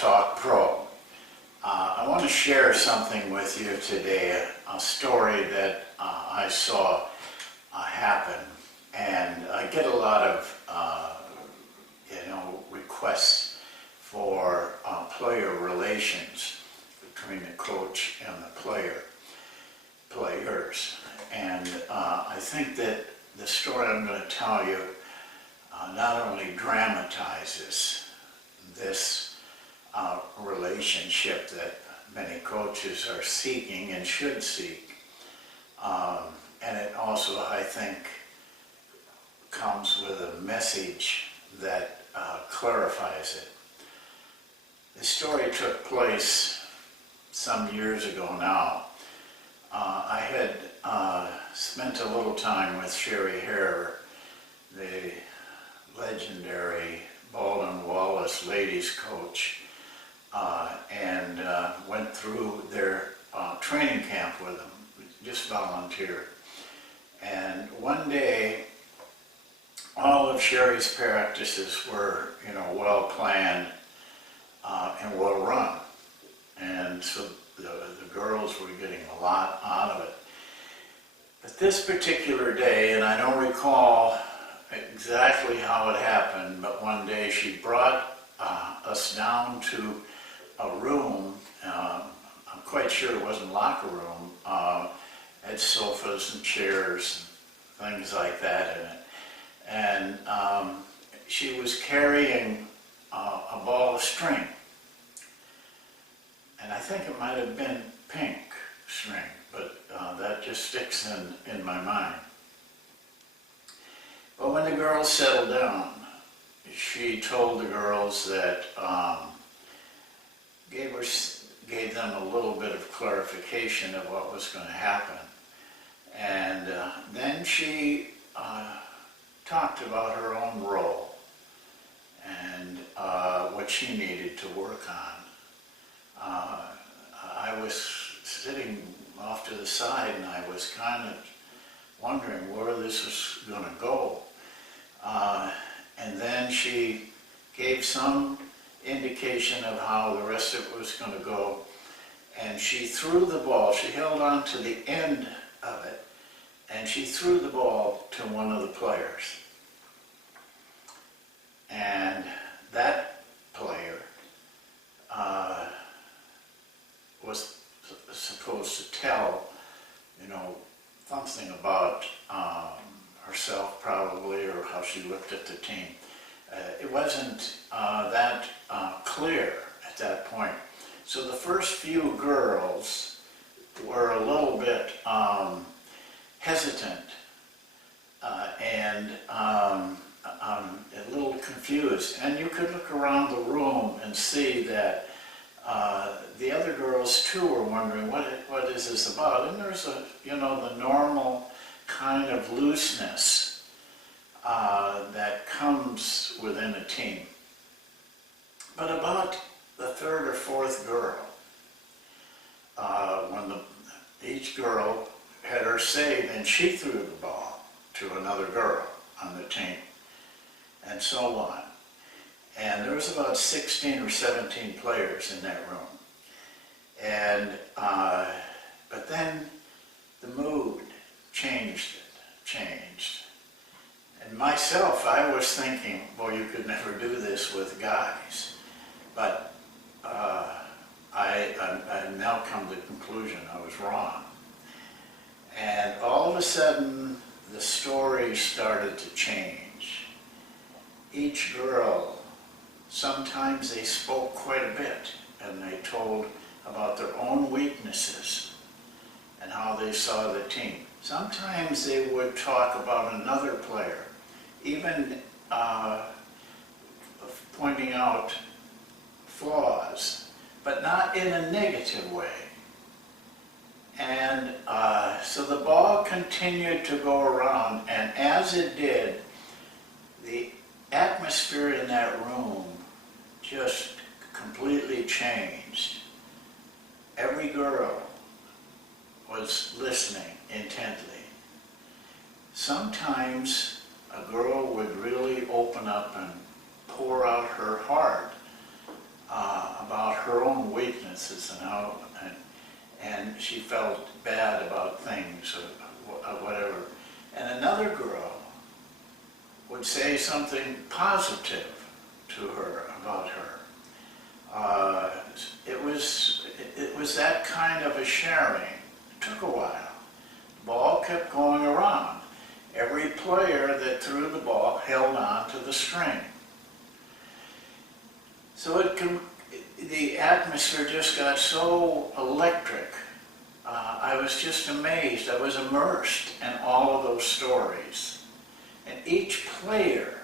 Talk Pro. I want to share something with you today, a story that I saw happen, and I get a lot of requests for player relations between the coach and the players, and I think that the story I'm going to tell you not only dramatizes this relationship that many coaches are seeking and should seek, and it also, I think, comes with a message that clarifies it. The story took place some years ago now. I had spent a little time with Sherry Hare, the legendary Baldwin Wallace ladies coach, and went through their training camp with them, just volunteered. And one day, all of Sherry's practices were, well planned and well run. And so the girls were getting a lot out of it. But this particular day, and I don't recall exactly how it happened, but one day she brought us down to a room. I'm quite sure it wasn't a locker room. Had sofas and chairs and things like that in it. And she was carrying a ball of string. And I think it might have been pink string, but that just sticks in my mind. But when the girls settled down, she told the girls that gave them a little bit of clarification of what was going to happen. And then she talked about her own role and what she needed to work on. I was sitting off to the side and I was kind of wondering where this was going to go. And then she gave some indication of how the rest of it was going to go. And she threw the ball. She held on to the end of it, and she threw the ball to one of the players. And that player was supposed to tell, something about herself probably, or how she looked at the team. It wasn't that clear at that point. So the first few girls were a little bit hesitant and a little confused. And you could look around the room and see that the other girls too were wondering, what is this about? And there's the normal kind of looseness that comes within a team. But about the third or fourth girl, when each girl had her say, then she threw the ball to another girl on the team, and so on. And there was about 16 or 17 players in that room. And but then the mood changed. And myself, I was thinking, well, you could never do this with guys. But I've now come to the conclusion I was wrong. And all of a sudden, the story started to change. Each girl, sometimes they spoke quite a bit, and they told about their own weaknesses and how they saw the team. Sometimes they would talk about another player, even pointing out flaws, but not in a negative way. And so the ball continued to go around, and as it did, the atmosphere in that room just completely changed. Every girl was listening intently. Sometimes a girl would really open up and pour out her heart about her own weaknesses and how, and she felt bad about things or whatever. And another girl would say something positive to her, about her. It was that kind of a sharing. It took a while. The ball kept going around. Every player that threw the ball held on to the string. So the atmosphere just got so electric. I was just amazed. I was immersed in all of those stories. And each player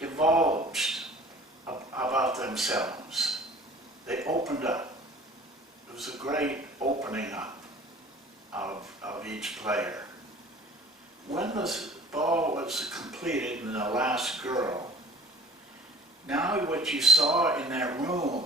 divulged about themselves. They opened up. It was a great opening up of each player. When the ball was completed and the last girl, now what you saw in that room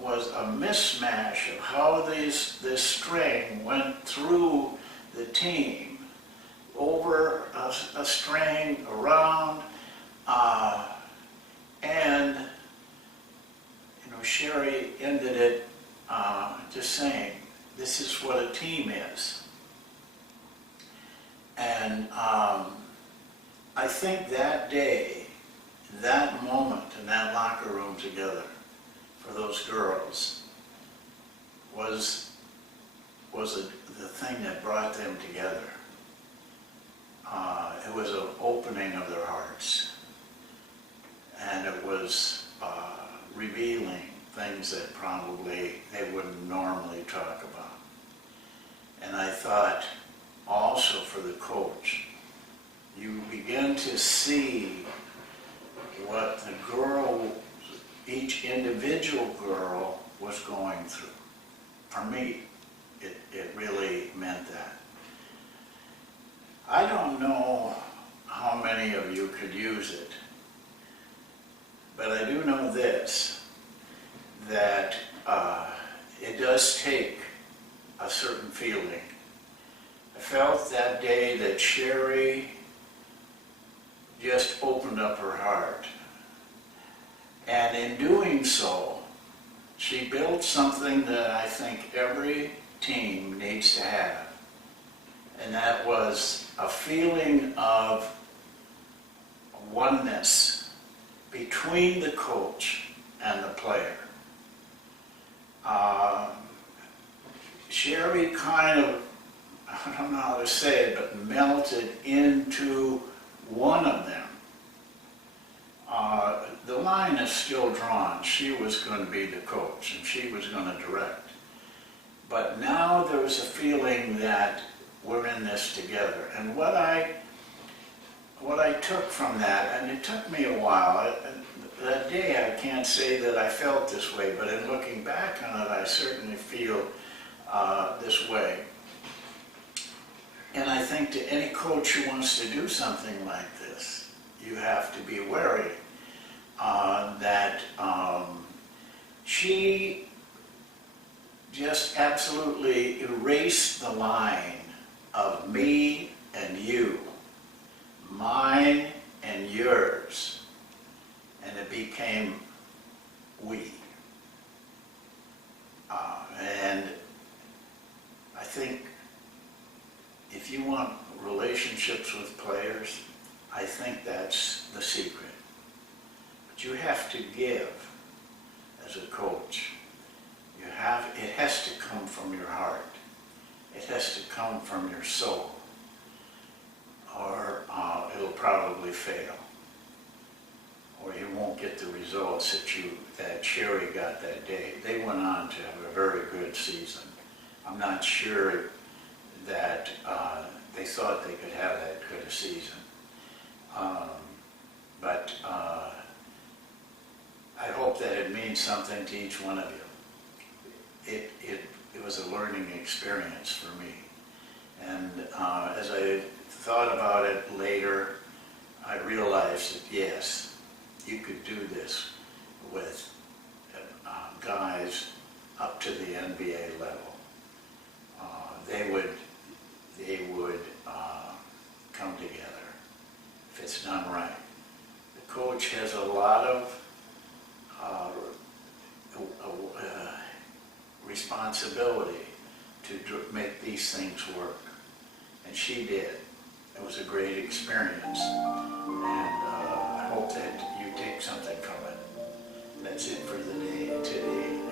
was a mismatch of how this string went through the team, over a string, around, and Sherry ended it just saying, this is what a team is. And I think that day, that moment in that locker room together for those girls was the thing that brought them together. It was an opening of their hearts, and it was revealing things that probably they wouldn't normally talk about. And I thought also for the coach, you begin to see what the girl, each individual girl was going through. For me, it really meant that. I don't know how many of you could use it, but I do know this, that it does take a certain feeling. I felt that day that Sherry just opened up her heart. And in doing so, she built something that I think every team needs to have. And that was a feeling of oneness between the coach and the player. Sherry kind of, I don't know how to say it, but melted into one of them. The line is still drawn. She was going to be the coach, and she was going to direct. But now there was a feeling that we're in this together. And what I took from that, and it took me a while, that day I can't say that I felt this way, but in looking back on it, I certainly feel this way. And I think to any coach who wants to do something like this, you have to be wary that she just absolutely erased the line of me and you, mine and yours, and it became we. And I think if you want relationships with players, I think that's the secret. But you have to give as a coach. It has to come from your heart. It has to come from your soul, or it'll probably fail, or you won't get the results that Sherry got that day. They went on to have a very good season. I'm not sure that they thought they could have that good a season, but I hope that it means something to each one of you. It was a learning experience for me. And as I thought about it later, I realized that yes, you could do this with guys up to the NBA level. They would come together if it's done right. The coach has a lot of responsibility to make these things work. And she did. It was a great experience. And I hope that you take something from it. That's it for the day today.